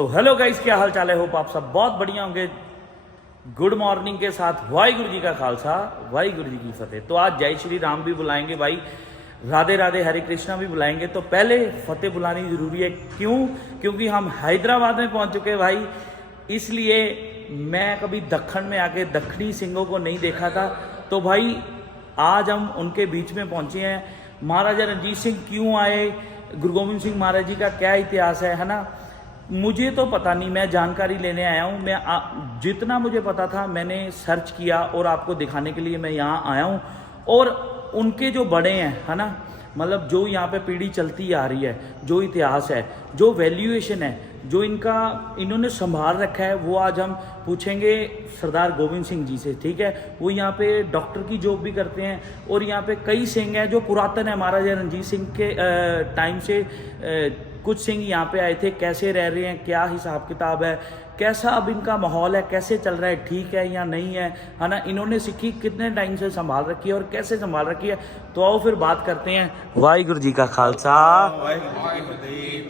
तो hello guys, क्या हाल चाल है। होप आप सब बहुत बढ़िया होंगे। गुड मॉर्निंग के साथ वाहिगुरु जी का खालसा वाहिगुरु जी की फतेह। तो आज जय श्री राम भी बुलाएंगे भाई, राधे राधे हरे कृष्णा भी बुलाएंगे। तो पहले फतेह बुलानी जरूरी है। क्यों? क्योंकि हम हैदराबाद में पहुंच चुके हैं भाई, इसलिए मैं कभी दक्खन में आके दक्षिणी सिंहों को नहीं देखा था। तो भाई आज हम उनके बीच में पहुंचे हैं। महाराजा रणजीत सिंह क्यों आए, गुरु गोविंद सिंह महाराज जी का क्या इतिहास है ना, मुझे तो पता नहीं। मैं जानकारी लेने आया हूँ। जितना मुझे पता था मैंने सर्च किया और आपको दिखाने के लिए मैं यहाँ आया हूँ। और उनके जो बड़े हैं है ना, मतलब जो यहाँ पे पीढ़ी चलती आ रही है, जो इतिहास है, जो वैल्यूएशन है, जो इन्होंने संभाल रखा है, वो आज हम पूछेंगे सरदार गोविंद सिंह जी से। ठीक है, वो यहाँ पे डॉक्टर की जॉब भी करते हैं और यहाँ पे कई सिंह हैं जो पुरातन है। महाराजा रणजीत सिंह के टाइम से कुछ सिंह यहाँ पे आए थे। कैसे रह रहे हैं, क्या हिसाब किताब है, कैसा अब इनका माहौल है, कैसे चल रहा है, ठीक है या नहीं है ना। इन्होंने सिक्की कितने टाइम से संभाल रखी है और कैसे संभाल रखी है। तो आओ फिर बात करते हैं। वाहिगुरु जी का खालसा।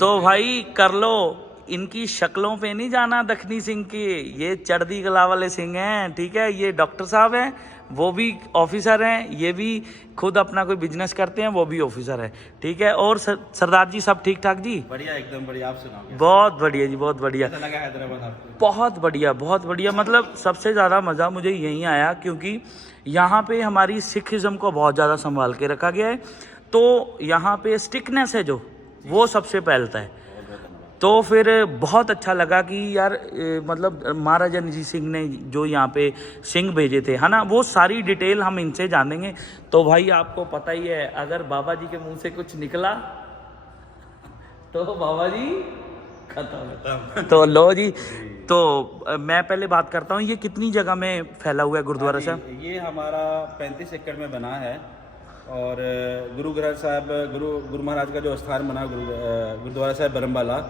तो भाई कर लो, इनकी शक्लों पे नहीं जाना दक्षिणी सिंह की। ये चढ़दी कला वाले सिंह हैं। ठीक है, ये डॉक्टर साहब हैं, वो भी ऑफिसर हैं, ये भी खुद अपना कोई बिजनेस करते हैं, वो भी ऑफिसर है। ठीक है, और सरदार जी सब ठीक ठाक जी? बढ़िया, एकदम बढ़िया। आप सुनाओ। बहुत बढ़िया जी, बहुत बढ़िया। कैसा लगा हैदराबाद आपको? बहुत बढ़िया, बहुत बढ़िया। मतलब सबसे ज़्यादा मज़ा मुझे यहीं आया क्योंकि यहाँ पे हमारी सिखिज़्म को बहुत ज़्यादा संभाल के रखा गया है। तो यहाँ पे स्टिकनेस है जो, वो सबसे पहलता है। तो फिर बहुत अच्छा लगा कि यार मतलब महाराजा रणजीत सिंह ने जो यहाँ पे सिंह भेजे थे है ना, वो सारी डिटेल हम इनसे जानेंगे। तो भाई आपको पता ही है, अगर बाबा जी के मुंह से कुछ निकला तो बाबा जी खत्म। तो लो जी, तो मैं पहले बात करता हूँ, ये कितनी जगह में फैला हुआ है गुरुद्वारा साहब? ये हमारा 35 एकड़ में बना है। और गुरु ग्रंथ साहब, गुरु महाराज का जो स्थान बना गुरुद्वारा साहब बरम्बाला,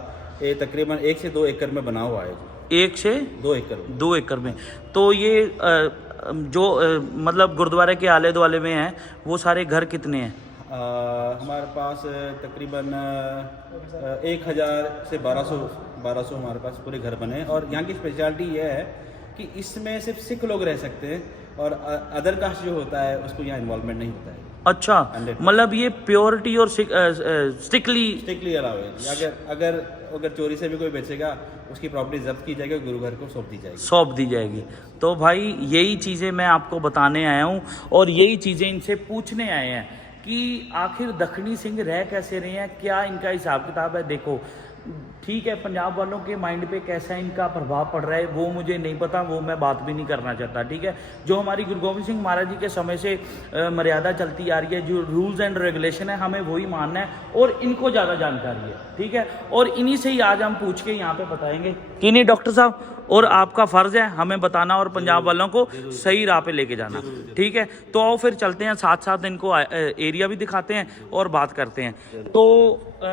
ये तकरीबन 1 से 2 एकड़ में बना हुआ है जी। 1 से 2 एकड़ 2 एकड़ में। तो ये जो मतलब गुरुद्वारे के आले दुआले में है, वो सारे घर कितने हैं? हमारे पास तकरीबन 1000 से 1200 हमारे पास पूरे घर बने हैं। और यहाँ की स्पेशलिटी ये है कि इसमें सिर्फ सिख लोग रह सकते हैं और अदर कास्ट जो होता है उसको यहाँ इन्वॉल्वमेंट नहीं होता है। अच्छा, मतलब ये प्योरिटी और स्ट्रिक्टली अलाउ है। अगर चोरी से भी कोई बेचेगा, उसकी प्रॉपर्टी जब्त की जाएगी और गुरु घर को सौंप दी जाएगी। तो भाई यही चीज़ें मैं आपको बताने आया हूँ और यही चीज़ें इनसे पूछने आए हैं कि आखिर दक्षिणी सिंह रह कैसे रहे हैं, क्या इनका हिसाब किताब है। देखो ठीक है, पंजाब वालों के माइंड पे कैसा इनका प्रभाव पड़ रहा है वो मुझे नहीं पता, वो मैं बात भी नहीं करना चाहता। ठीक है, जो हमारी गुरु गोविंद सिंह महाराज जी के समय से मर्यादा चलती आ रही है, जो रूल्स एंड रेगुलेशन है, हमें वही मानना है और इनको ज़्यादा जानकारी है। ठीक है, और इन्हीं से ही आज हम पूछ के यहाँ पे बताएंगे कि नहीं डॉक्टर साहब। और आपका फ़र्ज़ है हमें बताना और पंजाब वालों को सही राह पे लेके जाना। ठीक है, तो आओ फिर चलते हैं, साथ साथ इनको एरिया भी दिखाते हैं और बात करते हैं। तो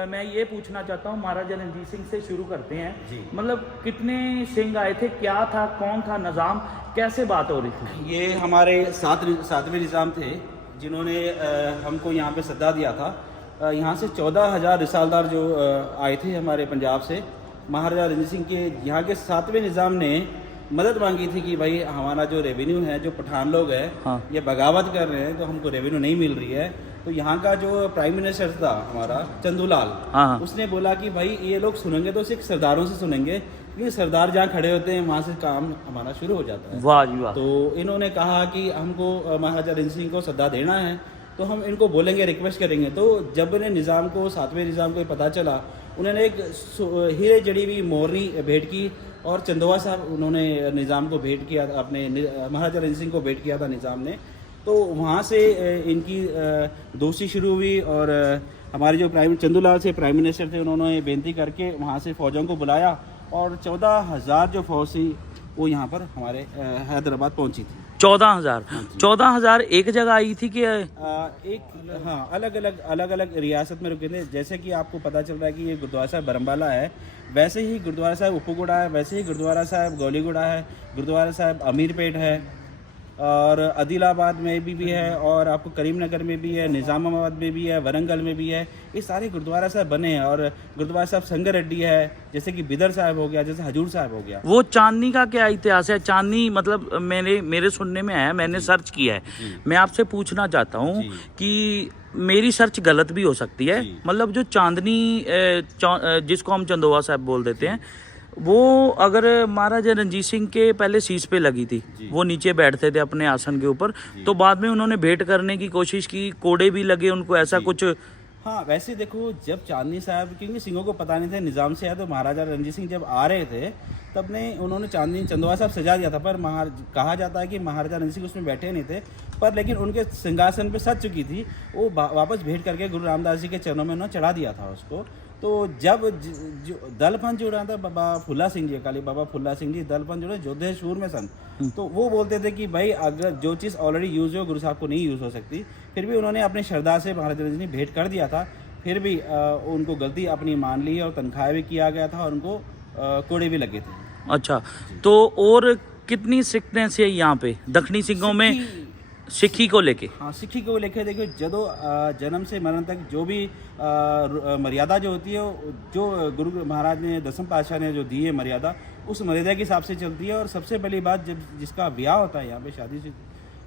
मैं ये पूछना चाहता हूँ, महाराजा रणजीत सिंह से शुरू करते हैं। मतलब कितने सिंह आए थे, क्या था, कौन था निज़ाम, कैसे बात हो रही थी? ये हमारे सातवें निज़ाम थे जिन्होंने हमको यहाँ पे सद्दा दिया था। यहाँ से 14,000 रिसालदार जो आए थे हमारे पंजाब से। महाराजा रणजीत सिंह के यहाँ के 7वें निज़ाम ने मदद मांगी थी कि भाई हमारा जो रेवेन्यू है, जो पठान लोग हैं, हाँ, ये बगावत कर रहे हैं तो हमको रेवेन्यू नहीं मिल रही है। तो यहाँ का जो प्राइम मिनिस्टर था हमारा चंदूलाल, हाँ, उसने बोला कि भाई ये लोग सुनेंगे तो सिर्फ सरदारों से सुनेंगे, क्योंकि सरदार जहाँ खड़े होते हैं वहाँ से काम हमारा शुरू हो जाता है। वाह जी वाह। तो इन्होंने कहा कि हमको महाराजा रणजीत सिंह को सद्दा देना है, तो हम इनको बोलेंगे, रिक्वेस्ट करेंगे। तो जब इन्हें निज़ाम को, 7वें निज़ाम को पता चला, उन्होंने एक हीरे जड़ी हुई मोरनी भेंट की और चंदोवा साहब उन्होंने निज़ाम को भेंट किया, अपने महाराजा रणजीत सिंह को भेंट किया था निज़ाम ने। तो वहाँ से इनकी दोस्ती शुरू हुई और हमारे जो चंदूलाल से प्राइम मिनिस्टर थे, उन्होंने बेनती करके वहाँ से फ़ौजों को बुलाया और 14,000 जो फौज थी वो यहाँ पर हमारे हैदराबाद पहुँची थी। 14,000 एक जगह आई थी कि हाँ, अलग अलग रियासत में रुके थे। जैसे कि आपको पता चल रहा है कि ये गुरुद्वारा साहब बरम्बाला है, वैसे ही गुरुद्वारा साहब उपगुड़ा है, वैसे ही गुरुद्वारा साहब गौलीगुड़ा है, गुरुद्वारा साहब अमीरपेट है। और आदिलाबाद में भी है, और आपको करीमनगर में भी है, निज़ामाबाद में भी है, वरंगल में भी है। ये सारे गुरुद्वारा साहब बने हैं। और गुरुद्वारा साहब संगारेड्डी है, जैसे कि बिदर साहब हो गया, जैसे हजूर साहब हो गया। वो चांदनी का क्या इतिहास है? चांदनी मतलब मेरे सुनने में आया, मैंने सर्च किया है। मैं आपसे पूछना चाहता हूँ जी। कि मेरी सर्च गलत भी हो सकती है, जी। मतलब जो चांदनी जिसको हम चंदोवा साहब बोल देते हैं, वो अगर महाराजा रणजीत सिंह के पहले शीश पे लगी थी, वो नीचे बैठते थे अपने आसन के ऊपर, तो बाद में उन्होंने भेंट करने की कोशिश की, कोड़े भी लगे उनको, ऐसा कुछ। हाँ, वैसे देखो, जब चांदनी साहब, क्योंकि सिंहों को पता नहीं था निज़ाम से है, तो महाराजा रणजीत सिंह जब आ रहे थे तब ने उन्होंने चांदनी चंदोवा साहब सजा दिया था। पर कहा जाता है कि महाराजा रणजीत सिंह उसमें बैठे नहीं थे, पर लेकिन उनके सिंहासन पे सज चुकी थी, वो वापस भेंट करके गुरु रामदास जी के चरणों में उन्होंने चढ़ा दिया था उसको। तो जब जो दलपंथ जुड़ा था बाबा फुल्ला सिंह जी, अकाली बाबा फुल्ला सिंह जी दलपंथ जुड़े जोधेश्वर में सन, तो वो बोलते थे कि भाई अगर जो चीज़ ऑलरेडी यूज़ हो गुरु साहब को नहीं यूज़ हो सकती, फिर भी उन्होंने अपनी श्रद्धा से महाराजा रणजीत सिंह भेंट कर दिया था। फिर भी उनको गलती अपनी मान ली और तनख्वाह भी किया गया था, और उनको कोड़े भी लगे थे। अच्छा, तो और कितनी सिकनेस है यहाँ पे दक्षिणी सिंहों में सिक्खी को लेके? हाँ, सिक्खी को लेके देखो, जदों जन्म से मरण तक जो भी मर्यादा जो होती है, जो गुरु महाराज ने दसम पातशाह ने जो दी है मर्यादा, उस मर्यादा के हिसाब से चलती है। और सबसे पहली बात, जब जिसका ब्याह होता है यहाँ पे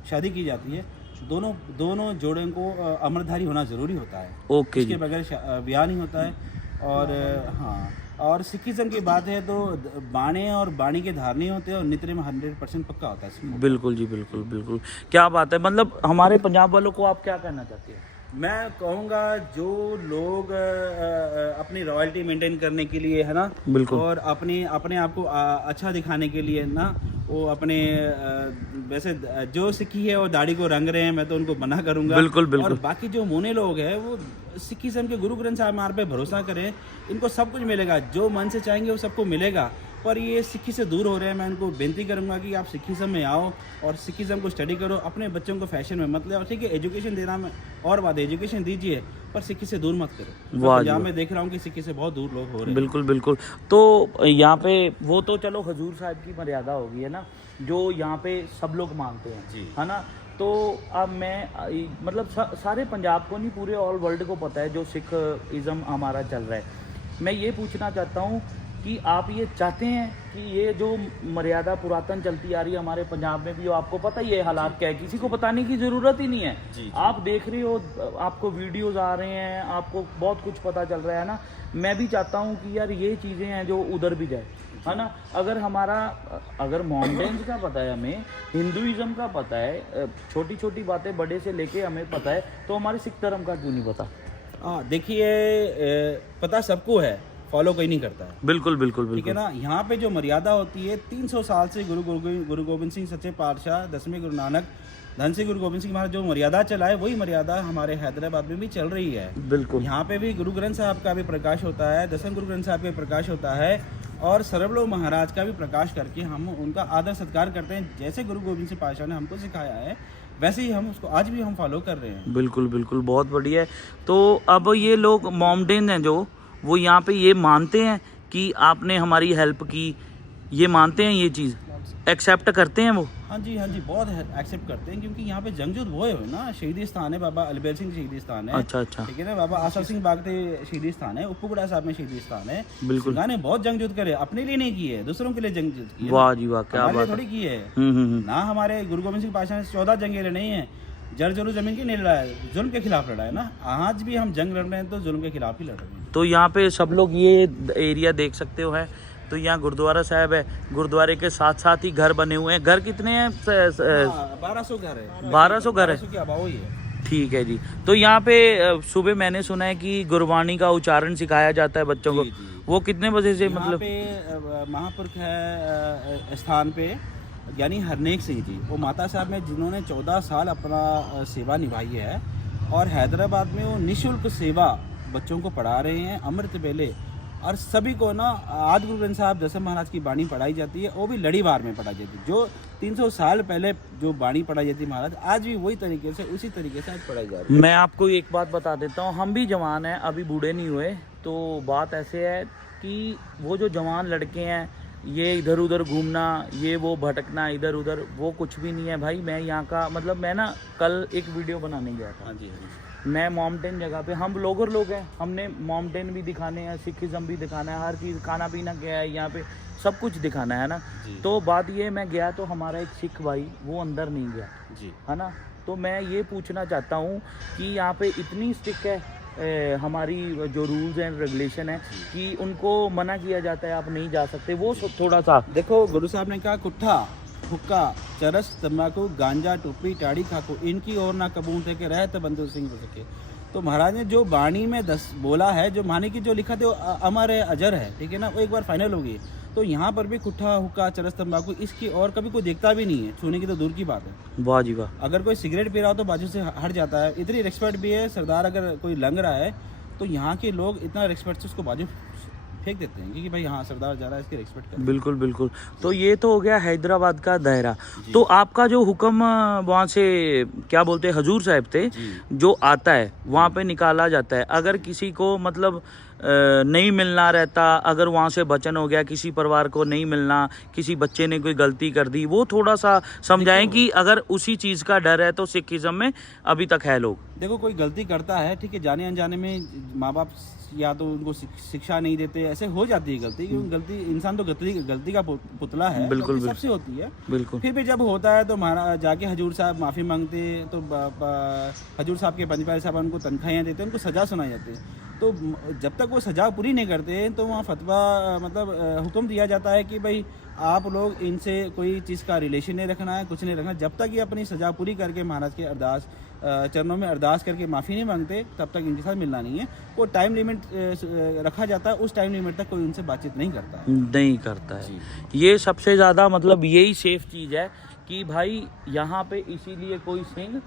शादी की जाती है, दोनों जोड़ों को अमरधारी होना ज़रूरी होता है। ओके जी। इसके बगैर ब्याह नहीं होता है। और हाँ, और सिखिज्म की बात है तो बाणे और बाणी के धारणी होते हैं, और नित्य में 100% पक्का होता है इसमें। बिल्कुल जी, बिल्कुल बिल्कुल। क्या बात है, मतलब हमारे पंजाब वालों को आप क्या कहना चाहते हैं? मैं कहूँगा जो लोग अपनी रॉयल्टी मेंटेन करने के लिए, है ना, बिल्कुल, और अपने आप को अच्छा दिखाने के लिए ना, वो अपने वैसे जो सिक्खी है वो दाढ़ी को रंग रहे हैं, मैं तो उनको मना करूँगा। बिल्कुल बिल्कुल। और बाकी जो मोने लोग हैं वो सिखिज्म के गुरु ग्रंथ साहिब महाराज पे भरोसा करें, इनको सब कुछ मिलेगा, जो मन से चाहेंगे वो सबको मिलेगा। पर ये सिक्खी से दूर हो रहे हैं, मैं उनको बेनती करूंगा कि आप सिखिज्म में आओ और सिखिज्म को स्टडी करो, अपने बच्चों को फैशन में मत ले। और ठीक है, एजुकेशन देना में और बात है, एजुकेशन दीजिए, पर सिक्खी से दूर मत करो। पंजाब में देख रहा हूँ कि सिक्खी से बहुत दूर लोग हो रहे हैं। बिल्कुल बिल्कुल। तो यहाँ पे वो तो चलो हजूर साहब की मर्यादा होगी, है ना, जो यहाँ पे सब लोग मानते हैं जी, है ना। तो अब मैं मतलब सारे पंजाब को नहीं, पूरे ऑल वर्ल्ड को पता है जो सिख इज़म हमारा चल रहा है। मैं ये पूछना चाहता हूँ कि आप ये चाहते हैं कि ये जो मर्यादा पुरातन चलती आ रही है हमारे पंजाब में भी, आपको पता ही है हालात क्या है, किसी को बताने की ज़रूरत ही नहीं है। जी। आप देख रहे हो, आपको वीडियोस आ रहे हैं, आपको बहुत कुछ पता चल रहा है ना। मैं भी चाहता हूँ कि यार ये चीज़ें हैं जो उधर भी जाए, है ना। अगर मोमडेंस का पता है, हमें हिंदुइज्म का पता है, छोटी छोटी बातें बड़े से लेके हमें पता है, तो हमारे सिख धर्म का क्यों नहीं पता? हाँ, देखिए, पता सबको है, फॉलो कोई नहीं करता है। बिल्कुल बिल्कुल ठीक है बिल्कुल। ना। यहाँ पे जो मर्यादा होती है 300 साल से गुरु गोविंद सिंह सच्चे पातशाह, 10वें गुरु नानक धन सिंह गुरु गोविंद सिंह महाराज जो मर्यादा चलाए, वही मर्यादा हमारे हैदराबाद में भी चल रही है। बिल्कुल। यहाँ पे भी गुरु ग्रंथ साहब का भी प्रकाश होता है, दसम गुरु ग्रंथ साहब का प्रकाश होता है, और सर्वलोक महाराज का भी प्रकाश करके हम उनका आदर सत्कार करते हैं। जैसे गुरु गोविंद सिंह पातशाह ने हमको सिखाया है, वैसे ही हम उसको आज भी हम फॉलो कर रहे हैं। बिल्कुल बिल्कुल, बहुत बढ़िया है। तो अब ये लोग मोमडेन हैं जो, वो यहाँ पे ये मानते हैं कि आपने हमारी हेल्प की, ये मानते हैं, ये चीज़ एक्सेप्ट करते हैं वो? हाँ जी, बहुत एक्सेप्ट करते हैं, क्योंकि यहाँ पे जंगजूद वो है ना, शहीदी स्थान है, बाबा अलबेल सिंह शहीदी स्थान है। अच्छा अच्छा, ठीक है ना। बाबा आसल सिंह बागते शहीदी स्थान है, उपपुगड़ा साहब में शहीदी स्थान है। बिल्कुल। ने बहुत जंगजूद करे, अपने लिए नहीं किए, दूसरों के लिए जंगजूद किए। वाह जी वाह, क्या बात थोड़ी की है। हम्म। ना हमारे गुरु गोविंद सिंह पातशाह ने 14 जंगें लड़ी हैं, जर जरूर जमीन की नहीं लड़ा, जुल्म के खिलाफ लड़ा है ना। आज भी हम जंग लड़ रहे हैं तो जुल्म के खिलाफ ही लड़ रहे हैं। तो यहाँ पे सब लोग ये एरिया देख सकते हो है, तो यहाँ गुरुद्वारा साहब है, गुरुद्वारे के साथ साथ ही घर बने हुए हैं। घर कितने हैं? 1200 घर है। 1200 घर है। 1200 की आबादी है। ठीक है जी। तो यहाँ पे सुबह मैंने सुना है कि गुरबाणी का उच्चारण सिखाया जाता है बच्चों को। जी, जी। वो कितने बजे से, यहाँ मतलब? पे महापुरुष है स्थान पे यानी हरनेक सिंह जी, वो माता साहब में जिन्होंने 14 साल अपना सेवा निभाई है, और हैदराबाद में वो निःशुल्क सेवा बच्चों को पढ़ा रहे हैं, अमृत बेले। और सभी को ना आदि गुरु ग्रंथ साहब दसम महाराज की बाणी पढ़ाई जाती है, वो भी लड़ीवार में पढ़ाई जाती है। जो 300 साल पहले जो बाणी पढ़ाई जाती है महाराज, आज भी वही तरीके से, उसी तरीके से आज पढ़ाई जा रही है। मैं आपको एक बात बता देता हूँ, हम भी जवान हैं, अभी बूढ़े नहीं हुए। तो बात ऐसे है कि वो जो जवान लड़के हैं ये इधर उधर घूमना, ये वो भटकना इधर उधर, वो कुछ भी नहीं है भाई। मैं यहाँ का मतलब मैं ना कल एक वीडियो बनाने गया था। हाँ जी, हाँ जी। मैं माउंटेन जगह पे, हम ब्लॉगर लोग हैं, हमने माउंटेन भी दिखाने हैं, सिखिज्म भी दिखाना है, हर चीज़, खाना पीना क्या है यहाँ पे, सब कुछ दिखाना है ना। तो बात ये, मैं गया तो हमारा एक सिख भाई वो अंदर नहीं गया जी, है ना। तो मैं ये पूछना चाहता हूँ कि यहाँ पे इतनी स्ट्रिक्ट है हमारी जो रूल्स एंड रेगुलेशन है कि उनको मना किया जाता है, आप नहीं जा सकते, वो थोड़ा सा देखो गुरु साहब ने कहा कुट्ठा, हुक्का, चरस, तम्बाकू, गांजा, टोपी, टाड़ी, खाकू, इनकी ओर ना कबूल थे कि रहत बंधु सिंह हो सके। तो महाराज ने जो वाणी में 10 बोला है, जो माने की जो लिखा थे वो अमर है, अजर है, ठीक है ना, वो एक बार फाइनल होगी। तो यहाँ पर भी कुट्ठा, हुक्का, चरस, तम्बाकू, इसकी और कभी कोई देखता भी नहीं है, छूने की तो दूर की बात है। वाह जी वाह। अगर कोई सिगरेट पी रहा हो तो बाजू से हट जाता है। इतनी रिस्पेक्ट भी है, सरदार अगर कोई लंग रहा है तो यहाँ के लोग इतना रिस्पेक्ट से उसको बाजू फेंक देते हैं, क्योंकि भाई हाँ सरदार जा रहा है, इसकी रिस्पेक्ट कर। बिल्कुल बिल्कुल। तो ये तो हो गया हैदराबाद का दायरा। तो आपका जो हुक्म वहाँ से क्या बोलते हैं हजूर साहब थे, जो आता है वहाँ पे निकाला जाता है, अगर किसी को मतलब नहीं मिलना रहता, अगर वहाँ से वचन हो गया किसी परिवार को नहीं मिलना, किसी बच्चे ने कोई गलती कर दी, वो थोड़ा सा समझाएं कि अगर उसी चीज़ का डर है तो सिखिज्म में अभी तक है लोग। देखो कोई गलती करता है, ठीक है, जाने अनजाने में माँ बाप या तो उनको शिक्षा नहीं देते, ऐसे हो जाती है गलती, क्योंकि गलती, इंसान तो गलती का पुतला है, बिल्कुल, गलती सबसे होती है। बिल्कुल। फिर भी जब होता है तो महाराज जाके हजूर साहब माफ़ी मांगते, तो हजूर साहब के पंचपाल साहब उनको तनख्वाहियाँ देते, उनको सज़ा सुनाई जाती है। तो जब तक वो सज़ा पूरी नहीं करते तो वहाँ फतवा मतलब हुक्म दिया जाता है कि भाई आप लोग इनसे कोई चीज़ का रिलेशन नहीं रखना है, कुछ नहीं रखना। जब तक ये अपनी सज़ा पूरी करके महाराज के अरदास चरणों में अरदास करके माफ़ी नहीं मांगते, तब तक इनके साथ मिलना नहीं है। वो टाइम लिमिट रखा जाता है, उस टाइम लिमिट तक कोई उनसे बातचीत नहीं करता है। नहीं करता है। ये सबसे ज़्यादा मतलब यही सेफ चीज़ है कि भाई यहाँ पे इसीलिए कोई सिंह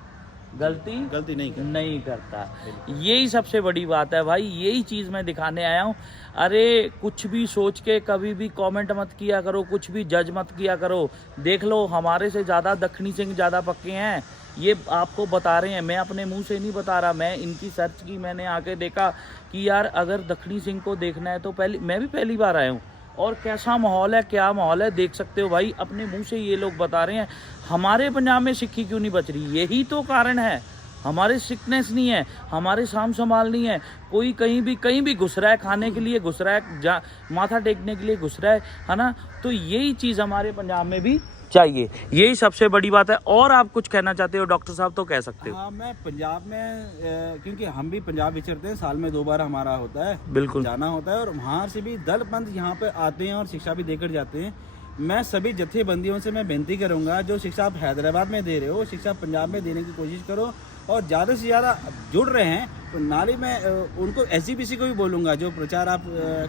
गलती नहीं करता। यही सबसे बड़ी बात है भाई, यही चीज़ मैं दिखाने आया हूँ। अरे कुछ भी सोच के कभी भी कमेंट मत किया करो, कुछ भी जज मत किया करो। देख लो हमारे से ज़्यादा दक्षिणी सिंह ज़्यादा पक्के हैं, ये आपको बता रहे हैं, मैं अपने मुंह से नहीं बता रहा। मैं इनकी सर्च की, मैंने आके देखा कि यार अगर दक्षिणी सिंह को देखना है तो मैं भी पहली बार आया हूँ, और कैसा माहौल है, क्या माहौल है, देख सकते हो भाई। अपने मुंह से ये लोग बता रहे हैं हमारे पंजाब में सिक्खी क्यों नहीं बच रही। यही तो कारण है, हमारे सिकनेस नहीं है, हमारे साम संभाल नहीं है। कोई कहीं भी घुस रहा है, खाने के लिए घुस रहा है, माथा टेकने के लिए घुस रहा है ना। तो यही चीज़ हमारे पंजाब में भी चाहिए, यही सबसे बड़ी बात है। और आप कुछ कहना चाहते हो डॉक्टर साहब तो कह सकते हो। हाँ, मैं पंजाब में क्योंकि हम भी पंजाब विचरते हैं, साल में 2 बार हमारा होता है, बिल्कुल जाना होता है, और वहाँ से भी दल पंथ यहाँ पे आते हैं और शिक्षा भी देकर जाते हैं। मैं सभी जत्थेबंदियों से मैं बेनती करूँगा, जो शिक्षा आप हैदराबाद में दे रहे हो, शिक्षा पंजाब में देने की कोशिश करो, और ज़्यादा से ज़्यादा जुड़ रहे हैं तो नाली में उनको SGPC को भी बोलूँगा, जो प्रचार आप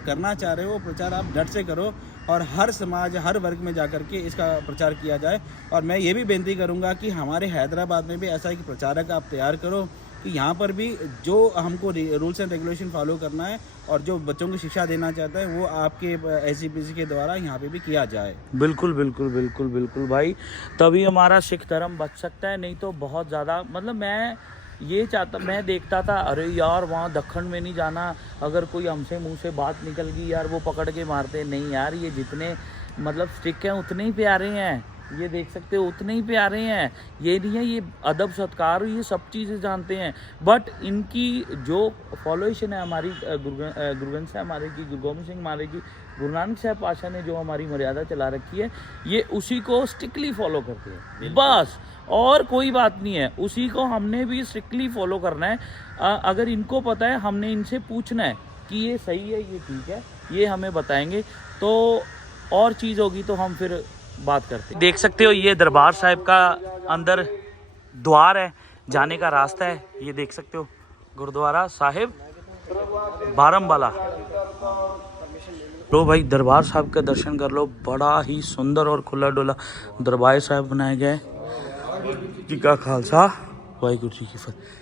करना चाह रहे हो, प्रचार आप डट से करो, और हर समाज, हर वर्ग में जाकर के इसका प्रचार किया जाए। और मैं ये भी बेनती करूँगा कि हमारे हैदराबाद में भी ऐसा एक प्रचारक आप तैयार करो कि यहाँ पर भी जो हमको रूल्स एंड रेगुलेशन फॉलो करना है और जो बच्चों को शिक्षा देना चाहता है, वो आपके SGPC के द्वारा यहाँ पे भी किया जाए। बिल्कुल बिल्कुल बिल्कुल बिल्कुल भाई, तभी हमारा सिख धर्म बच सकता है। नहीं तो बहुत ज़्यादा मतलब मैं देखता था, अरे यार वहाँ दक्खन में नहीं जाना, अगर कोई हमसे मुंह से बात निकल गई यार वो पकड़ के मारते। नहीं यार, ये जितने मतलब स्ट्रिक्ट हैं उतने ही प्यारे हैं, ये देख सकते हो उतने ही प्यारे हैं। ये नहीं है, ये अदब सत्कार, ये सब चीज़ें जानते हैं। बट इनकी जो फॉलोएशन है हमारी गुरु ग्रंथ साहब हमारे की, गुरु गोबिंद सिंह महाराज की, गुरु नानक साहब पातशाह ने जो हमारी मर्यादा चला रखी है, ये उसी को स्ट्रिक्टली फॉलो करते हैं बस, और कोई बात नहीं है। उसी को हमने भी स्ट्रिक्टली फॉलो करना है। अगर इनको पता है, हमने इनसे पूछना है कि ये सही है, ये ठीक है, ये हमें बताएंगे। तो और चीज़ होगी तो हम फिर बात करते हैं। देख सकते हो ये दरबार साहिब का अंदर द्वार है, जाने का रास्ता है। ये देख सकते हो गुरुद्वारा साहिब बारमबाला। लो भाई दरबार साहिब का दर्शन कर लो, बड़ा ही सुंदर और खुला डुला दरबार साहिब बनाया गया है। जी का खालसा, वाहिगुरु जी की फतेह।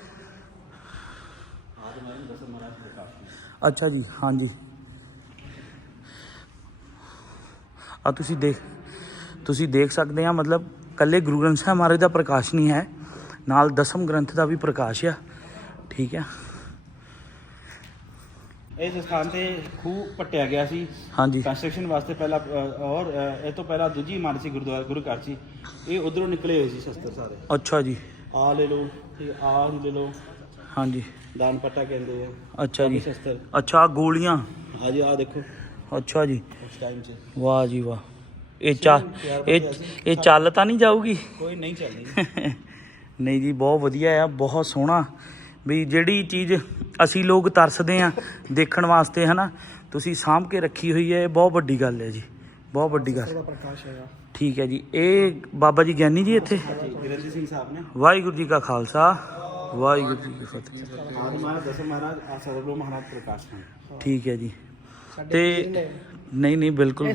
अच्छा जी, हाँ जी। ਤੁਸੀਂ ਦੇਖ ਸਕਦੇ ਆ, ਮਤਲਬ ਕੱਲੇ ਗੁਰੂ ਗ੍ਰੰਥ ਸਾਹਿਬ ਮਹਾਰਾਜ ਦਾ ਪ੍ਰਕਾਸ਼ ਨਹੀਂ ਹੈ, ਨਾਲ ਦਸਮ ਗ੍ਰੰਥ ਦਾ ਵੀ ਪ੍ਰਕਾਸ਼ ਆ। ਠੀਕ ਹੈ, ਇਸ ਸਥਾਨ ਤੇ ਖੂਹ ਪੱਟਿਆ ਗਿਆ ਸੀ ਹਾਂਜੀ ਕੰਸਟਰਕਸ਼ਨ ਵਾਸਤੇ ਪਹਿਲਾਂ ਔਰ ਇਹ ਤੋਂ ਪਹਿਲਾਂ ਦੂਜੀ ਇਮਾਰਤ ਸੀ ਗੁਰਦੁਆਰਾ ਗੁਰੂ ਘਰ ਸੀ। ਇਹ ਉਧਰੋਂ ਨਿਕਲੇ ਹੋਏ ਸੀ ਸ਼ਸਤਰ ਸਾਰੇ। ਅੱਛਾ ਜੀ ਆ ਲੈ ਲਓ, ਠੀਕ ਆ ਲੈ ਲਓ, ਹਾਂਜੀ ਦਾਨ ਪੱਟਾ ਕਹਿੰਦੇ ਆ। ਅੱਛਾ ਜੀ ਸ਼ਸਤਰ ਅੱਛਾ ਆਹ ਗੋਲੀਆਂ ਆ ਜੀ, ਆ ਦੇਖੋ ਅੱਛਾ ਜੀ ਉਸ ਟਾਈਮ 'ਚ ਵਾਹ ਜੀ ਵਾਹ ਇਹ ਚੱਲ ਤਾਂ ਨਹੀਂ ਜਾਊਗੀ ਕੋਈ ਨਹੀਂ ਚੱਲਦੀ। ਨਹੀਂ ਜੀ ਬਹੁਤ ਵਧੀਆ ਆ ਬਹੁਤ ਸੋਹਣਾ ਵੀ ਜਿਹੜੀ ਚੀਜ਼ ਅਸੀਂ ਲੋਕ ਤਰਸਦੇ ਆ ਦੇਖਣ ਵਾਸਤੇ ਹਨਾ ਤੁਸੀਂ ਸਾਂਭ ਕੇ ਰੱਖੀ ਹੋਈ ਹੈ ਇਹ ਬਹੁਤ ਵੱਡੀ ਗੱਲ ਹੈ ਜੀ ਬਹੁਤ ਵੱਡੀ ਗੱਲ ਠੀਕ ਹੈ ਜੀ। ਇਹ ਬਾਬਾ ਜੀ ਗਿਆਨੀ ਜੀ ਇੱਥੇ ਰਣਜੀਤ ਸਿੰਘ ਸਾਹਿਬ ਨੇ ਵਾਹਿਗੁਰੂ ਜੀ ਕਾ ਖਾਲਸਾ ਵਾਹਿਗੁਰੂ ਜੀ ਕੀ ਫਤਿਹ ਮਹਾਰਾਜ ਦਸਮ ਮਹਾਰਾਜ ਸਤਿਗੁਰੂ ਮਹਾਰਾਜ ਪ੍ਰਕਾਸ਼ ਨੇ। ਠੀਕ ਹੈ ਜੀ ਤੇ ਨਹੀਂ ਬਿਲਕੁਲ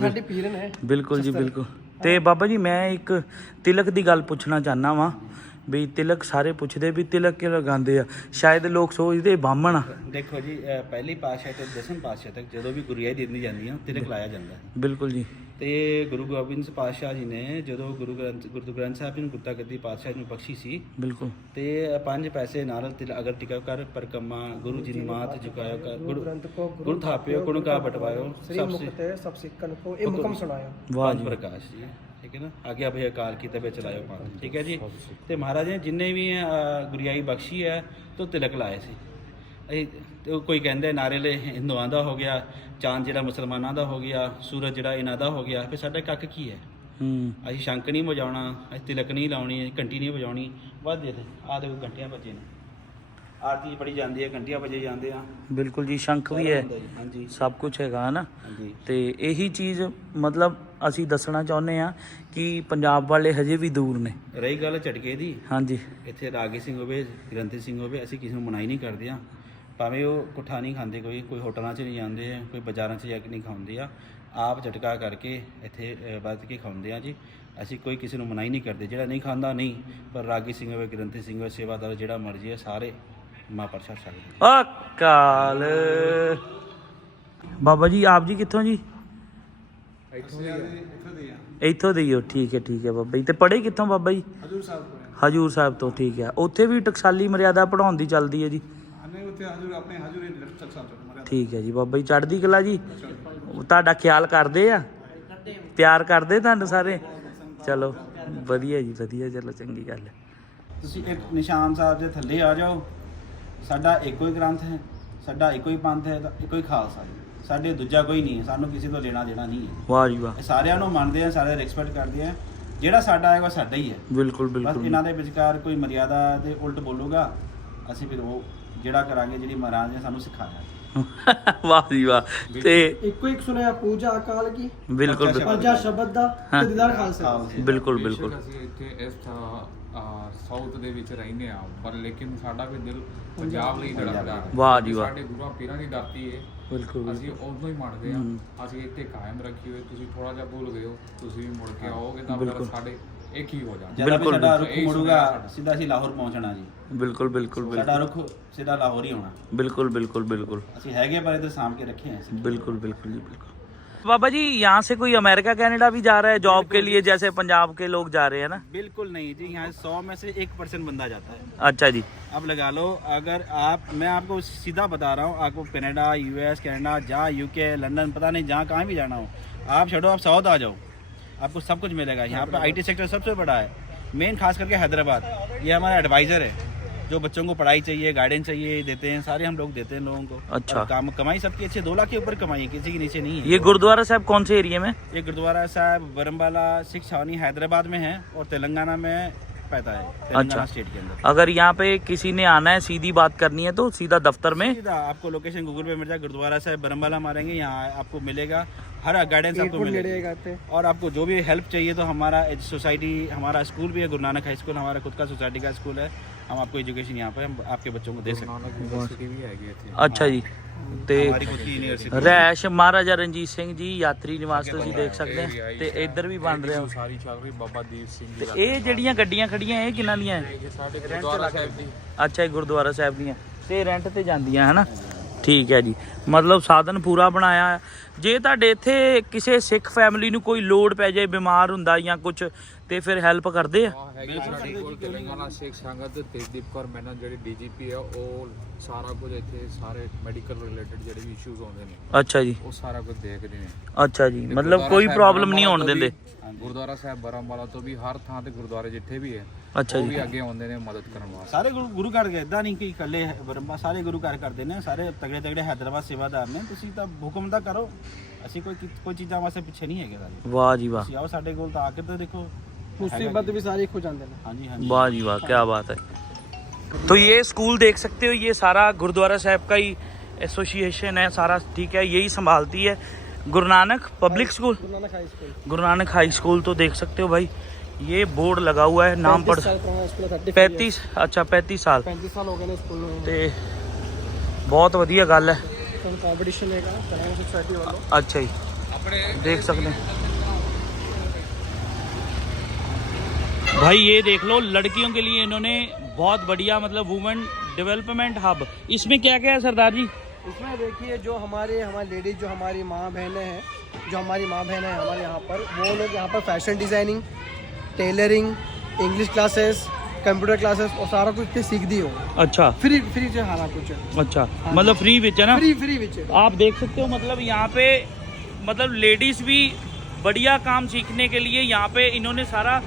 ਬਿਲਕੁਲ ਜੀ ਬਿਲਕੁਲ। ਤੇ ਬਾਬਾ ਜੀ ਮੈਂ ਇੱਕ ਤਿਲਕ ਦੀ ਗੱਲ ਪੁੱਛਣਾ ਚਾਹਨਾ ਵਾਂ ਵੀ ਤਿਲਕ ਸਾਰੇ ਪੁੱਛਦੇ ਵੀ ਤਿਲਕ ਕਿਉਂ ਲਗਾਉਂਦੇ ਆ ਸ਼ਾਇਦ ਲੋਕ ਸੋਚਦੇ ਬਾਹਮਣ ਆ। ਦੇਖੋ ਜੀ ਪਹਿਲੀ ਪਾਤਸ਼ਾਹ ਤੋਂ ਦਸਮ ਪਾਤਸ਼ਾਹ ਤੱਕ ਜਦੋਂ ਵੀ ਗੁਰਿਆਈ ਦਿੱਤੀ ਜਾਂਦੀ ਹੈ ਤਿਲਕ ਲਾਇਆ ਜਾਂਦਾ ਹੈ। ਬਿਲਕੁਲ ਜੀ। ਤੇ ਗੁਰੂ ਗੋਬਿੰਦ ਸਿੰਘ ਪਾਤਸ਼ਾਹ ਜੀ ਨੇ ਜਦੋਂ ਗੁਰੂ ਗ੍ਰੰਥ ਸਾਹਿਬ ਜੀ ਨੂੰ ਗੁੱਤਾ ਗੱਦੀ ਪਾਤਸ਼ਾਹ ਜੀ ਨੂੰ ਬਖਸ਼ੀ ਸੀ ਬਿਲਕੁਲ ਤੇ 5 ਪੈਸੇ ਨਾਲ ਤਿਲ ਅਗਰ ਟਿਕਾ ਕਰ ਪਰਕਮਾ ਗੁਰੂ ਜੀ ਨੂੰ ਮਾਤ ਝੁਕਾਇਓ ਕਰ ਗੁਰੂ ਥਾਪਿਓ ਗੁਣ ਕਾ ਬਟਵਾਇਓ ਸਭ ਸਿੱਖਨ ਕੋ ਇਹ ਹੁਕਮ ਸੁਣਾਇਓ। ਵਾਹ ਜੀ ਪ੍ਰਕਾਸ਼ ਜੀ ਠੀਕ ਹੈ ਨਾ ਆਗਿਆ ਭਈ ਅਕਾਲ ਕੀ ਤਬੇ ਚਲਾਇਓ ਪਾਤ ਠੀਕ ਹੈ ਜੀ। ਤੇ ਮਹਾਰਾਜ ਨੇ ਜਿੰਨੇ ਵੀ ਗੁਰਿਆਈ ਬਖਸ਼ੀ ਹੈ ਤੋਂ ਤਿਲਕ ਲਾਏ ਸੀ। ਅਸੀਂ ਕੋਈ ਕਹਿੰਦੇ ਨਾਰੇਲੇ ਹਿੰਦੂਆਂ ਦਾ ਹੋ ਗਿਆ, ਚਾਂਦ ਜਿਹੜਾ ਮੁਸਲਮਾਨਾਂ ਦਾ ਹੋ ਗਿਆ, ਸੂਰਜ ਜਿਹੜਾ ਇਹਨਾਂ ਦਾ ਹੋ ਗਿਆ, ਫਿਰ ਸਾਡਾ ਕੱਕ ਕੀ ਹੈ? ਅਸੀਂ ਸ਼ੰਕ ਨਹੀਂ ਵਜਾਉਣਾ, ਅਸੀਂ ਤਿਲਕ ਨਹੀਂ ਲਾਉਣੀ, ਘੰਟੀ ਨਹੀਂ ਵਜਾਉਣੀ। ਵੱਧ ਦੇ ਆਹ ਦੇਖੋ ਘੰਟੀਆਂ ਵੱਜੇ ਨੇ, ਆਰਤੀ ਪੜੀ ਜਾਂਦੀ ਹੈ, ਘੰਟੀਆਂ ਵੱਜੇ ਜਾਂਦੇ ਆ। ਬਿਲਕੁਲ ਜੀ ਸ਼ੰਖ ਵੀ ਹੈ ਹਾਂਜੀ ਸਭ ਕੁਝ ਹੈਗਾ ਹੈ ਨਾ। ਹਾਂਜੀ ਤੇ ਇਹੀ ਚੀਜ਼ ਮਤਲਬ ਅਸੀਂ ਦੱਸਣਾ ਚਾਹੁੰਦੇ ਆ ਕਿ ਪੰਜਾਬ ਵਾਲੇ ਹਜੇ ਵੀ ਦੂਰ ਨੇ। ਰਹੀ ਗੱਲ ਝਟਕੇ ਦੀ, ਹਾਂਜੀ ਇੱਥੇ ਰਾਗੀ ਸਿੰਘ ਹੋਵੇ ਗ੍ਰੰਥੀ ਸਿੰਘ ਹੋਵੇ ਅਸੀਂ ਕਿਸੇ ਨੂੰ ਮਨਾਹੀ ਨਹੀਂ ਕਰਦੇ ਆ। ਭਾਵੇਂ ਉਹ ਕੁੱਠਾ ਨਹੀਂ ਖਾਂਦੇ, ਕੋਈ ਹੋਟਲਾਂ 'ਚ ਨਹੀਂ ਜਾਂਦੇ ਆ, ਕੋਈ ਬਾਜ਼ਾਰਾਂ 'ਚ ਜਾ ਕੇ ਨਹੀਂ ਖਾਂਦੇ ਆ, ਆਪ ਝਟਕਾ ਕਰਕੇ ਇੱਥੇ ਵਰਤ ਕੇ ਖਾਂਦੇ ਆ ਜੀ। ਅਸੀਂ ਕੋਈ ਕਿਸੇ ਨੂੰ ਮਨਾਹੀ ਨਹੀਂ ਕਰਦੇ, ਜਿਹੜਾ ਨਹੀਂ ਖਾਂਦਾ ਨਹੀਂ, ਪਰ ਰਾਗੀ ਸਿੰਘ ਹੋਵੇ ਗ੍ਰੰਥੀ ਸਿੰਘ ਹੋਵੇ ਸੇਵਾਦਾਰ ਜਿਹੜਾ ਮਰਜ਼ੀ ਹੈ ਸਾਰੇ ਮਾਂ ਪ੍ਰਸ਼ਾਦ ਸਕਦੇ। ਅਕਾਲ ਬਾਬਾ ਜੀ ਆਪ ਜੀ ਕਿੱਥੋਂ ਜੀ? ਇੱਥੋਂ ਦੇ ਹੀ ਹੋ ਠੀਕ ਹੈ ਬਾਬਾ ਜੀ। ਤੇ ਪੜ੍ਹੇ ਕਿੱਥੋਂ ਬਾਬਾ ਜੀ? ਹਜੂਰ ਸਾਹਿਬ ਤੋਂ ਠੀਕ ਹੈ। ਉੱਥੇ ਵੀ ਟਕਸਾਲੀ ਮਰਿਆਦਾ ਪੜਾਉਣ ਦੀ ਚੱਲਦੀ ਹੈ ਜੀ? ਠੀਕ ਹੈ ਜੀ ਬਾਬਾ ਜੀ ਚੜ੍ਹਦੀ ਕਲਾ ਜੀ। ਤੁਹਾਡਾ ਖਿਆਲ ਕਰਦੇ ਆ, ਪਿਆਰ ਕਰਦੇ ਤੁਹਾਨੂੰ ਸਾਰੇ? ਚਲੋ ਵਧੀਆ ਜੀ ਵਧੀਆ, ਚਲੋ ਚੰਗੀ ਗੱਲ ਹੈ। ਤੁਸੀਂ ਇੱਕ ਨਿਸ਼ਾਨ ਸਾਹਿਬ ਦੇ ਥੱਲੇ ਆ ਜਾਓ। ਸਾਡਾ ਇੱਕੋ ਹੀ ਗ੍ਰੰਥ ਹੈ, ਸਾਡਾ ਇੱਕੋ ਹੀ ਪੰਥ ਹੈ, ਇੱਕੋ ਹੀ ਖਾਲਸਾ ਹੈ, ਸਾਡੇ ਦੂਜਾ ਕੋਈ ਨਹੀਂ ਹੈ, ਸਾਨੂੰ ਕਿਸੇ ਤੋਂ ਲੈਣਾ ਦੇਣਾ ਨਹੀਂ ਹੈ। ਵਾਹ ਜੀ ਵਾਹ। ਸਾਰਿਆਂ ਨੂੰ ਮੰਨਦੇ ਆ, ਸਾਰੇ ਰਿਸਪੈਕਟ ਕਰਦੇ ਆ, ਜਿਹੜਾ ਸਾਡਾ ਹੈ ਉਹ ਸਾਡਾ ਹੀ ਹੈ। ਬਿਲਕੁਲ ਬਸ ਬਿਲਕੁਲ ਇਹਨਾਂ ਦੇ ਵਿਚਕਾਰ ਕੋਈ ਮਰਿਆਦਾ ਦੇ ਉਲਟ ਬੋਲੂਗਾ, ਅਸੀਂ ਫਿਰ ਉਹ ਜਿਹੜਾ ਕਰਾਂਗੇ ਜਿਹੜੀ ਮਹਾਰਾਜ ਨੇ ਸਾਨੂੰ ਸਿਖਾਇਆ। ਵਾਹ ਜੀ ਵਾਹ। ਤੇ ਇੱਕੋ ਇੱਕ ਸੁਣਿਆ ਪੂਜਾ ਅਕਾਲ ਕੀ ਬਿਲਕੁਲ ਪੰਜਾ ਸ਼ਬਦ ਦਾ ਤੇ ਦੀਦਾਰ ਖਾਲਸਾ। ਬਿਲਕੁਲ ਬਿਲਕੁਲ। ਅਸੀਂ ਇੱਥੇ ਇਸ ਸਾਊਥ ਦੇ ਵਿੱਚ ਰਹਿੰਦੇ ਆ, ਪਰ ਲੇਕਿਨ ਸਾਡਾ ਵੀ ਦਿਲ ਪੰਜਾਬ ਲਈ ਧੜਕਦਾ ਹੈ। ਵਾਹ ਜੀ ਵਾਹ। ਸਾਡੇ ਗੁਰੂਆਂ ਪੀਰਾਂ ਦੀ ਧਰਤੀ ਹੈ, ਬਿਲਕੁਲ ਅਸੀਂ ਉਦੋਂ ਹੀ ਮੰਨਦੇ ਆ। ਅਸੀਂ ਇੱਥੇ ਕਾਇਮ ਰੱਖੀ ਹੋਏ। ਤੁਸੀਂ ਥੋੜਾ ਜਿਹਾ ਭੁੱਲ ਗਏ ਹੋ, ਤੁਸੀਂ ਵੀ ਮੁੜ ਕੇ ਆਓਗੇ ਤਾਂ ਫਿਰ ਸਾਡੇ ਇੱਕ ਹੀ ਹੋ ਜਾਣਾ। ਜਦੋਂ ਸਾਡਾ ਰੁੱਖ ਮੁੜੂਗਾ ਸਿੱਧਾ ਅਸੀਂ ਲਾਹੌਰ ਪਹੁੰਚਣਾ ਜੀ। ਬਿਲਕੁਲ ਬਿਲਕੁਲ ਸਾਡਾ ਰੁੱਖ ਸਿੱਧਾ ਲਾਹੌਰ ਹੀ ਹੋਣਾ। बिल्कुल बिल्कुल बिल्कुल ਅਸੀਂ ਹੈਗੇ ਪਰ इधर साम के रखे हैं। बिल्कुल बिल्कुल जी बिल्कुल। बाबा जी यहाँ से कोई अमेरिका कनाडा भी जा रहा है जॉब के लिए, जैसे पंजाब के लोग जा रहे हैं ना? बिल्कुल नहीं जी, यहाँ 100 में से 1% बंदा जाता है। अच्छा जी। अब लगा लो, अगर आप, मैं आपको सीधा बता रहा हूँ, आपको कनाडा US कनाडा जहाँ UK लंदन पता नहीं जहाँ कहाँ भी जाना हो, आप छोड़ो आप साउथ आ जाओ, आपको सब कुछ मिलेगा। यहाँ पर IT सेक्टर सबसे बड़ा है, मेन खास करके हैदराबाद। ये हमारा एडवाइज़र है, जो बच्चों को पढ़ाई चाहिए गाइडेंस चाहिए देते हैं, सारे हम लोग देते हैं लोगों को। अच्छा। काम कमाई सबकी अच्छी 2 लाख के ऊपर कमाई है, किसी के नीचे नहीं है। ये गुरुद्वारा साहब कौन से एरिया में? ये गुरुद्वारा साहब बरम्बाला 6 छावनी हैदराबाद में है और तेलंगाना में पैदा है, तेलंगाना स्टेट के अंदर। अगर यहाँ पे किसी ने आना है, सीधी बात करनी है तो सीधा दफ्तर में? सीधा आपको लोकेशन गूगल पे मिल जाए, गुरुद्वारा साहब बरम्बाला मारेंगे, यहाँ आपको मिलेगा, हर गाइडेंस आपको मिलेगा। और आपको जो भी हेल्प चाहिए तो हमारा सोसाइटी, हमारा स्कूल भी है, गुरु नानक हाई स्कूल हमारा खुद का सोसाइटी का स्कूल है। हम आपको एजुकेशन यहाँ पे हम आपके बच्चों को दे सकते हैं। अच्छा जी। ਤੇ हमारी खुद की यूनिवर्सिटी ਰੈਸ਼ ਮਹਾਰਾਜਾ ਰਣਜੀਤ ਸਿੰਘ ਜੀ ਯਾਤਰੀ ਨਿਵਾਸ ਤੁਸੀਂ ਦੇਖ ਸਕਦੇ ਆ ਤੇ ਇੱਧਰ ਵੀ ਬਣ ਰਿਹਾ ਸਾਰੀ ਚੱਲ ਰਹੀ ਬਾਬਾ ਦੀਪ ਸਿੰਘ ਤੇ ਇਹ ਜਿਹੜੀਆਂ ਗੱਡੀਆਂ ਖੜੀਆਂ ਇਹ ਕਿਹਨਾਂ ਦੀਆਂ? ਸਾਡੇ ਗੁਰਦੁਆਰਾ ਸਾਹਿਬ ਦੀ। ਅੱਛਾ ਇਹ ਗੁਰਦੁਆਰਾ ਸਾਹਿਬ ਦੀਆਂ ਤੇ ਰੈਂਟ ਤੇ ਜਾਂਦੀਆਂ ਹਨਾ? ਠੀਕ ਹੈ ਜੀ, ਮਤਲਬ ਸਾਧਨ ਪੂਰਾ ਬਣਾਇਆ ਹੈ। ਜੇ ਤੁਹਾਡੇ ਇੱਥੇ ਕਿਸੇ ਸਿੱਖ ਫੈਮਿਲੀ ਨੂੰ ਕੋਈ ਲੋੜ ਪੈ ਜਾਏ, ਬਿਮਾਰ ਹੁੰਦਾ ਜਾਂ ਕੁਝ, ਤੇ ਫਿਰ ਹੈਲਪ ਕਰਦੇ ਆ? ਹੈਗੀ ਸਾਡੇ ਕੋਲ ਤੇਲੰਗਾਨਾ ਸਿੱਖ ਸੰਗਤ ਤੇਜਦੀਪ ਕੌਰ ਮੈਨਨ ਜਿਹੜੀ ਡੀਜੀਪੀ ਆ, ਉਹ ਸਾਰਾ ਕੁਝ ਇੱਥੇ ਸਾਰੇ ਮੈਡੀਕਲ ਰਿਲੇਟਡ ਜਿਹੜੇ ਵੀ ਇਸ਼ੂਜ਼ ਆਉਂਦੇ ਨੇ, ਅੱਛਾ ਜੀ, ਉਹ ਸਾਰਾ ਕੁਝ ਦੇਖਦੇ ਨੇ। ਅੱਛਾ ਜੀ, ਮਤਲਬ ਕੋਈ ਪ੍ਰੋਬਲਮ ਨਹੀਂ ਆਉਣ ਦਿੰਦੇ। ਗੁਰਦੁਆਰਾ ਸਾਹਿਬ ਬਰਮਵਾਲਾ ਤੋਂ ਵੀ ਹਰ ਥਾਂ ਤੇ ਗੁਰਦੁਆਰੇ ਜਿੱਥੇ ਵੀ ਹੈ, ਅੱਛਾ ਉਹ ਜੀ, ਵੀ ਅੱਗੇ ਆਉਂਦੇ ਨੇ ਮਦਦ ਕਰਨ ਵਾਸਤੇ। ਸਾਰੇ ਗੁਰੂ ਘਰ ਗਏ, ਇਦਾਂ ਨਹੀਂ ਕਿ ਇਕੱਲੇ ਬਰੰਬਾ, ਸਾਰੇ ਗੁਰੂ ਘਰ ਕਰਦੇ ਨੇ, ਸਾਰੇ ਤਗੜੇ ਤਗੜੇ ਹੈਦਰਾਬਾਦ ਸੇਵਾਦਾਰ ਨੇ। ਤੁਸੀਂ ਤਾਂ ਹੁਕਮ ਤਾਂ ਕਰੋ, ਅਸੀਂ ਕੋਈ ਚੀਜ਼ਾਂ ਵਾਸਤੇ ਪਿੱਛੇ ਨਹੀਂ ਹੈਗੇ ਸਾਰੇ। ਵਾਹ ਜੀ ਵਾਹ, ਤੁਸੀਂ ਆਓ ਸਾਡੇ ਕੋਲ ਤਾਂ ਆ ਕੇ ਤਾਂ ਦੇਖੋ, मुसीबत भी सारी खो जाते हैं। हाँ जी हाँ जी। वाह जी वाह, क्या बात है। तो ये स्कूल देख सकते हो, ये सारा गुरुद्वारा साहब का ही एसोसिएशन है सारा, ठीक है, यही संभालती है। Guru Nanak public school, Guru Nanak high school, Guru Nanak high school, तो देख सकते हो भाई, ये बोर्ड लगा हुआ है, नाम पढ़ 35, अच्छा 35 साल 35 साल हो गए ने स्कूल में। ਤੇ ਬਹੁਤ ਵਧੀਆ ਗੱਲ ਹੈ। कंपटीशन है तेलंगाना सोसाइटी वालों। अच्छा जी, देख सकते हैं भाई, ये देख लो, लड़कियों के लिए इन्होंने बहुत बढ़िया, मतलब वुमेन डेवलपमेंट हब। इसमें क्या क्या है सरदार जी? इसमें देखिए जो हमारी लेडीज, जो हमारी माँ बहनें हैं, जो हमारी माँ बहनें हैं हमारे यहाँ पर, वो लोग यहाँ पर fashion designing, tailoring, English classes, computer classes और सारा कुछ पे सीख दी हो। अच्छा फ्री फ्री से सारा कुछ है। अच्छा, मतलब फ्री विच है ना? फ्री विच है। आप देख सकते हो, मतलब यहाँ पे मतलब लेडीज भी बढ़िया काम सीखने के लिए यहाँ पे इन्होंने सारा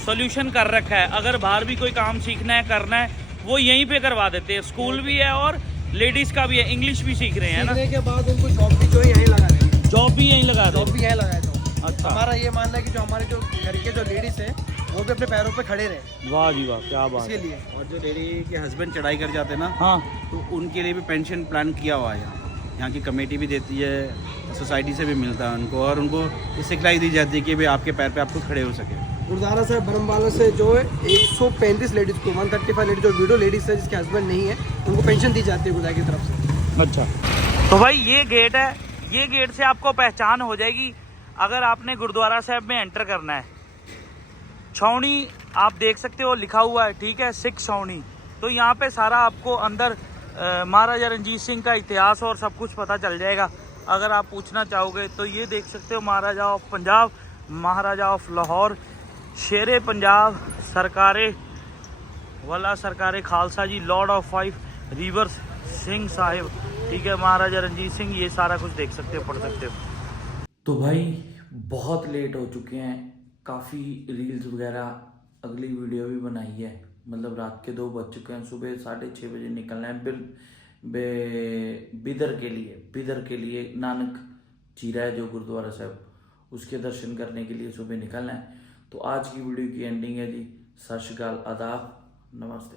सोल्यूशन कर रखा है। अगर बाहर भी कोई काम सीखना है, करना है, वो यहीं पे करवा देते हैं। स्कूल भी है और लेडीज का भी है, इंग्लिश भी सीख रहे हैं ना। सीखने के बाद उनको जॉब भी जो है यहीं लगा रहे हैं। जॉब भी यहीं लगा जॉब दो। भी यहीं लगाए तो अच्छा, हमारा ये मानना है कि जो हमारे जो घर के जो लेडीज हैं वो भी अपने पैरों पे खड़े रहे, वाह जी वाह, क्या बात इसके है। लिए। और जो लेडी के हस्बैंड चढ़ाई कर जाते हैं ना, हाँ, तो उनके लिए भी पेंशन प्लान किया हुआ है यहाँ की कमेटी भी देती है, सोसाइटी से भी मिलता है उनको, और उनको सिखलाई दी जाती है कि भाई आपके पैर पे आप खुद खड़े हो सके। गुरुद्वारा साहब बरमवाला से जो है 135 लेडीज़ को 135 लेडीज जो विडो लेडीज़ है जिसके हस्बैंड नहीं है, उनको पेंशन दी जाती है गुरुद्वारा की तरफ से। अच्छा, तो भाई ये गेट है, ये गेट से आपको पहचान हो जाएगी अगर आपने गुरुद्वारा साहब में एंटर करना है। छावनी आप देख सकते हो, लिखा हुआ है, ठीक है, सिख छावनी। तो यहाँ पे सारा आपको अंदर महाराजा रंजीत सिंह का इतिहास और सब कुछ पता चल जाएगा अगर आप पूछना चाहोगे। तो ये देख सकते हो, Maharaja of Punjab, Maharaja of Lahore, Shere Punjab, Sarkare Wala, Sarkare Khalsa ji, lord of 5 rivers Singh Sahib, ठीक है, महाराजा रंजीत सिंह, ये सारा कुछ देख सकते हो, पढ़ सकते हो। तो भाई बहुत लेट हो चुके हैं, काफ़ी रील्स वगैरह, अगली वीडियो भी बनाई है, मतलब रात के 2 बज चुके हैं, सुबह 6:30 बजे निकलना है बिदर के लिए नानक चीरा है जो गुरुद्वारा साहब, उसके दर्शन करने के लिए सुबह निकलना है। तो आज की वीडियो की एंडिंग है जी, सत श्री अकाल, आदाब, नमस्ते।